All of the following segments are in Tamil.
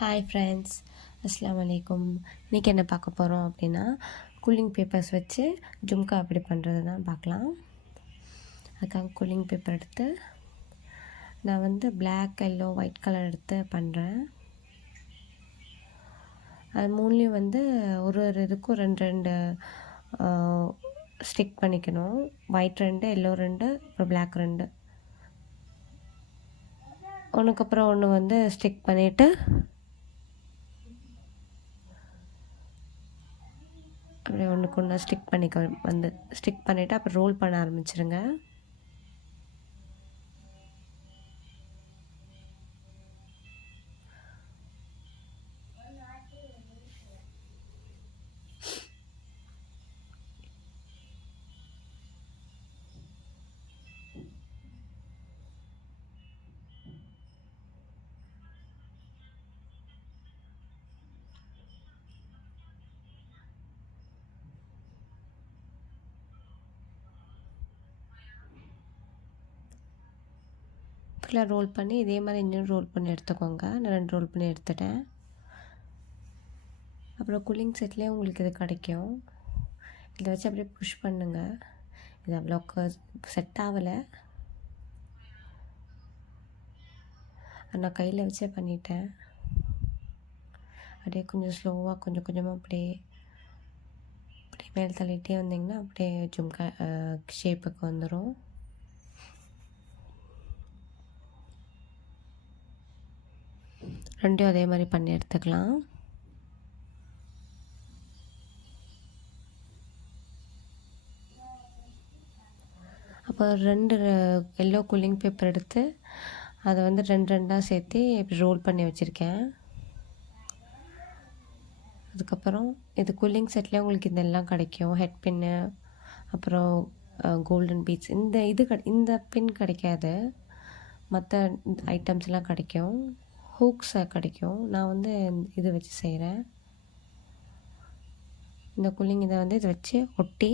ஹாய் ஃப்ரெண்ட்ஸ், அஸ்ஸலாமு அலைக்கும். இன்றைக்கி என்ன பார்க்க போகிறோம் அப்படின்னா, கூலிங் பேப்பர்ஸ் வச்சு ஜும்கா எப்படி பண்ணுறது தான் பார்க்கலாம். அதுக்காக கூலிங் பேப்பர் எடுத்து நான் வந்து பிளாக், எல்லோ, ஒயிட் கலர் எடுத்து பண்ணுறேன். அது மூணுலேயும் வந்து ஒரு இதுக்கும் ரெண்டு ஸ்டிக் பண்ணிக்கணும். ஒயிட் 2, எல்லோ 2, அப்புறம் பிளாக் 2. ஒன்றுக்கப்புறம் ஒன்று வந்து ஸ்டிக் பண்ணிவிட்டு அப்படியே ஒன்றுக்கு ஒன்று ஸ்டிக் பண்ணிவிட்டு அப்புறம் ரோல் பண்ண ஆரம்பிச்சிருங்க. ஃபுல்லாக ரோல் பண்ணி இதே மாதிரி இன்னும் ரோல் பண்ணி எடுத்துக்கோங்க. நான் 2 ரோல் பண்ணி எடுத்துட்டேன். அப்புறம் கூலிங் செட்லேயே உங்களுக்கு இது கிடைக்கும். இதை வச்சு அப்படியே புஷ் பண்ணுங்கள். இது அவ்வளோக்கு செட் ஆகலை, நான் கையில் வச்சே பண்ணிட்டேன். அப்படியே கொஞ்சம் ஸ்லோவாக கொஞ்சம் கொஞ்சமாக அப்படியே மேலே தள்ளிகிட்டே வந்திங்கன்னா அப்படியே ஜும்கா ஷேப்புக்கு வந்துடும். ரெண்டையும் அதே மாதிரி பண்ணி எடுத்துக்கலாம். அப்போ 2 எல்லோ கூலிங் பேப்பர் எடுத்து அதை வந்து 2 சேர்த்து இப்படி ரோல் பண்ணி வச்சுருக்கேன். அதுக்கப்புறம் இது கூலிங் செட்டில் உங்களுக்கு இதெல்லாம் கிடைக்கும். ஹெட் பின்னு, அப்புறம் கோல்டன் பீட்ஸ். இந்த பின் கிடைக்காது, மற்ற ஐட்டம்ஸ்லாம் கிடைக்கும். ஹூக்ஸை கிடைக்கும். நான் வந்து இது வச்சு செய்கிறேன். இந்த கூலிங் இதை வந்து இதை வச்சு ஒட்டி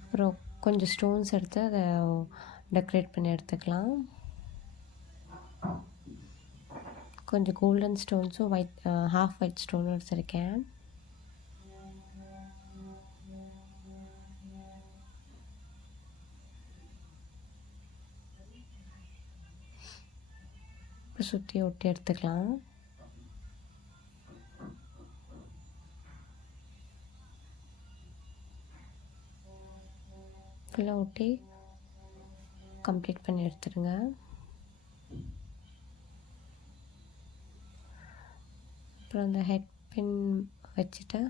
அப்புறம் கொஞ்சம் ஸ்டோன்ஸ் எடுத்து அதை டெக்கரேட் பண்ணி எடுத்துக்கலாம். கொஞ்சம் கோல்டன் ஸ்டோன்ஸும் ஹாஃப் ஒயிட் ஸ்டோனும் எடுத்துருக்கேன். இப்போ சுற்றி ஒட்டி எடுத்துக்கலாம். ஃபுல்லாக ஒட்டி கம்ப்ளீட் பண்ணி எடுத்துடுங்க. அப்புறம் அந்த ஹெட் பின் வச்சுட்டு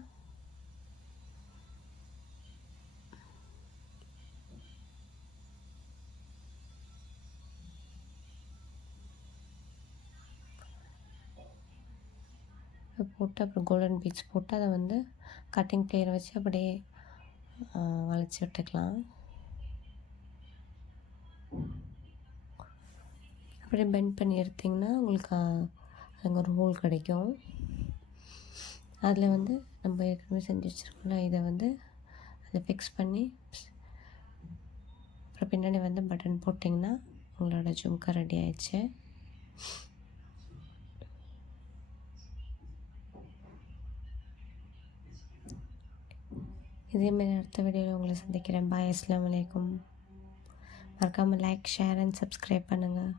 போட்டு அப்புறம் கோல்டன் பீட்ஸ் போட்டு அதை வந்து கட்டிங் பிளேயரை வச்சு அப்படியே வளைச்சி விட்டுக்கலாம். அப்படியே பெண்ட் பண்ணி எடுத்திங்கன்னா உங்களுக்கு அங்கே ஒரு ஹோல் கிடைக்கும். அதில் வந்து நம்ம ஏற்கனவே செஞ்சு வச்சுருக்கோம்ல, இதை வந்து அதில் ஃபிக்ஸ் பண்ணி அப்புறம் பின்னாடி வந்து பட்டன் போட்டிங்கன்னா உங்களோட ஜும்கா ரெடி ஆயிடுச்சு. இதேமாரி அடுத்த வீடியோவில் உங்களை சந்திக்கிறேன். பாய், அஸ்ஸலாமு அலைக்கும். மறக்காமல் லைக், ஷேர் அண்ட் சப்ஸ்கிரைப் பண்ணுங்கள்.